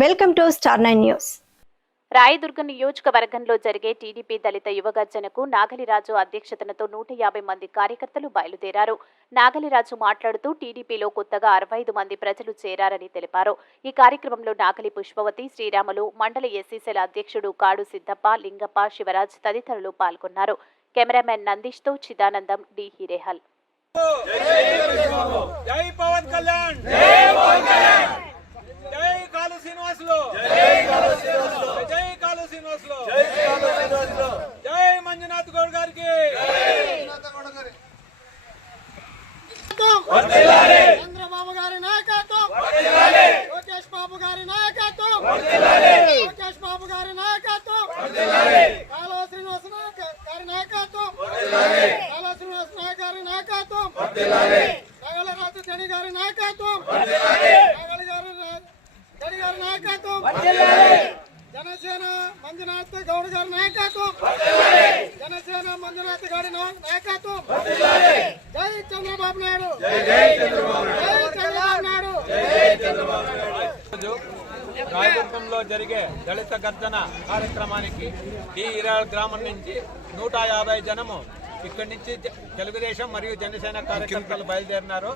Welcome to star 9 news. Rayadurgam నియోజకవర్గంలో జరిగే TDP దళిత యువగర్జనకు నాగలిరాజు అధ్యక్షతనతో 150 మంది కార్యకర్తలు బయలుదేరారు. నాగలిరాజు మాట్లాడుతూ టీడీపీలో కొత్తగా 65 మంది ప్రజలు చేరారని తెలిపారు. ఈ కార్యక్రమంలో నాగలి పుష్పవతి, శ్రీరాములు, మండల ఎస్సీసీల అధ్యక్షుడు కాడు సిద్దప్ప, లింగప్ప, శివరాజ్ తదితరులు పాల్గొన్నారు. కెమెరామెన్ నందీష్తో చిదానందం, డి హిరేహల్. జై పవన్ కళ్యాణ్, జై కాళు శ్రీనివాసులు, జై మంజునాథ్ గౌడ్ గారికి, చంద్రబాబు గారి నాయకత్వం, లోకేష్ బాబు గారి నాయకత్వం, లోకేష్ బాబు గారి నాయకత్వం, కాళు శ్రీనివాస గారి నాయకత్వం, కాళు శ్రీనివాస నాయక్ గారి నాయకత్వం, నాగలరాజు జడి గారి నాయకత్వం, నాగలి గారి నాయకత్వం, జనసేన మంజునాథ్ గౌడ్ గారి నాయకత్వం, జనసేన మంజునాథ్ గౌడ్ నాయకత్వం, జై చంద్రబాబు నాయుడు, జై చంద్రబాబు నాయుడు. రాయదుర్గంలో జరిగే దళిత గర్జన కార్యక్రమానికి ఈ 20 గ్రామం నుంచి 150 జనము ఇక్కడి నుంచి తెలుగుదేశం మరియు జనసేన కార్యకర్తలు బయలుదేరినారు.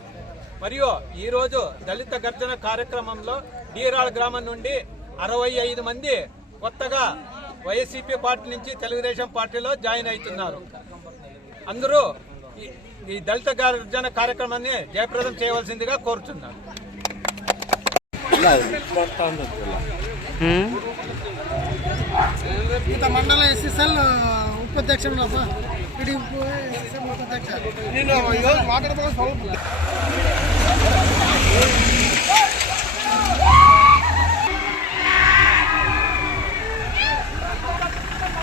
మరియు ఈరోజు దళిత గర్జన కార్యక్రమంలో డీరాళ గ్రామం నుండి 65 మంది కొత్తగా వైఎస్సీపీ పార్టీ నుంచి తెలుగుదేశం పార్టీలో జాయిన్ అవుతున్నారు. అందరూ ఈ దళిత గర్జన కార్యక్రమాన్ని జయప్రదం చేయవలసిందిగా కోరుతున్నారు. మండల ఎస్ఎస్ఎల్ ఉపాధ్యక్షుడు, ఉపాధ్యక్ష